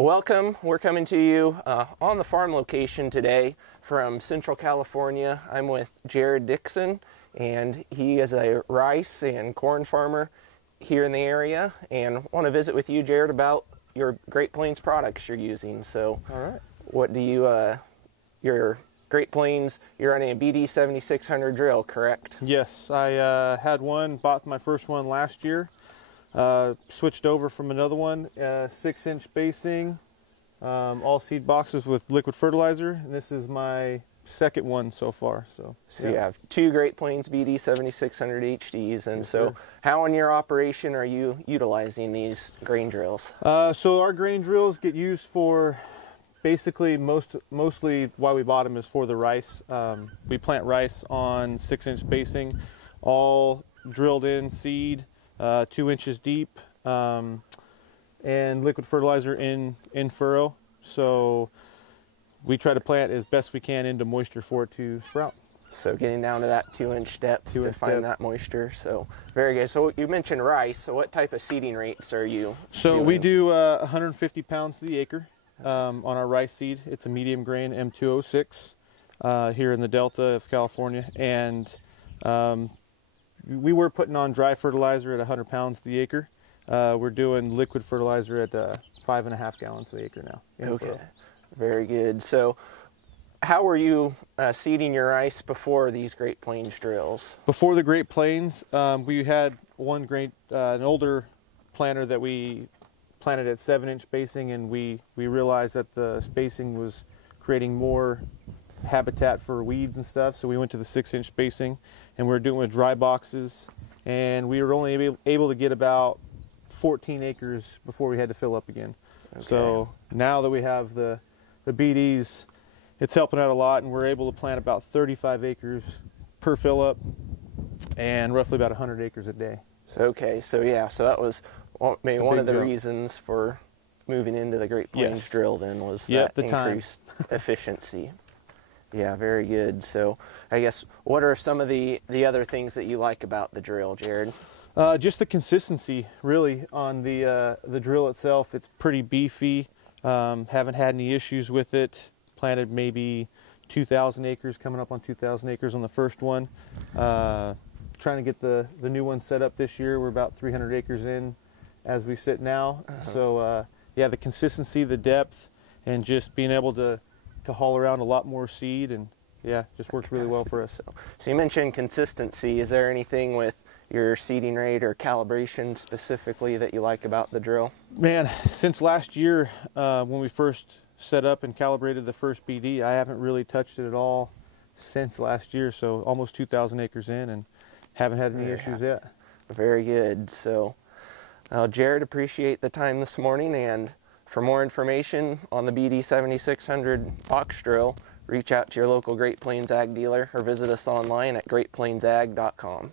Welcome. We're coming to you on the farm location today from Central California. I'm with Jared Dixon, and he is a rice and corn farmer here in the area, and want to visit with you, Jared, about your Great Plains products you're using. So, all right, what do you, your Great Plains, you're running a BD7600 drill, correct? Yes, I had one, bought my first one last year. Switched over from another one, 6-inch spacing, all seed boxes with liquid fertilizer, and this is my second one so far. So you have two Great Plains BD7600 HDs, and yes, so sir. How in your operation are you utilizing these grain drills? So our grain drills get used for basically mostly why we bought them is for the rice. We plant rice on 6-inch spacing, all drilled in seed. 2 inches deep, and liquid fertilizer in furrow. So we try to plant as best we can into moisture for it to sprout. So getting down to that 2-inch depth to find that moisture. So very good. So you mentioned rice. So what type of seeding rates are you doing? We do 150 pounds to the acre on our rice seed. It's a medium grain M206 here in the Delta of California, and we were putting on dry fertilizer at 100 pounds to the acre. We're doing liquid fertilizer at 5.5 gallons to the acre now. Okay, very good. So how were you seeding your rice before these Great Plains drills? Before the Great Plains, we had an older planter that we planted at 7-inch spacing, and we realized that the spacing was creating more habitat for weeds and stuff, so we went to the 6-inch spacing, and we were doing with dry boxes, and we were only able to get about 14 acres before we had to fill up again. Okay. So now that we have the BDs, it's helping out a lot, and we're able to plant about 35 acres per fill up and roughly about 100 acres a day. Okay, so yeah, so that was maybe one of the jump. reasons for moving into the Great Plains drill then, was that the increased efficiency. Yeah, very good. So I guess what are some of the other things that you like about the drill, Jared? Just the consistency, really, on the drill itself. It's pretty beefy. Haven't had any issues with it. Planted maybe 2,000 acres, coming up on 2,000 acres on the first one. Trying to get the new one set up this year. We're about 300 acres in as we sit now. So yeah, the consistency, the depth, and just being able to haul around a lot more seed, and yeah, just works really well for us. So you mentioned consistency. Is there anything with your seeding rate or calibration specifically that you like about the drill? Man, since last year when we first set up and calibrated the first BD, I haven't really touched it at all since last year, so almost 2,000 acres in, and haven't had any issues yet. Very good. So Jared, appreciate the time this morning, and for more information on the BD7600 box drill, reach out to your local Great Plains Ag dealer or visit us online at greatplainsag.com.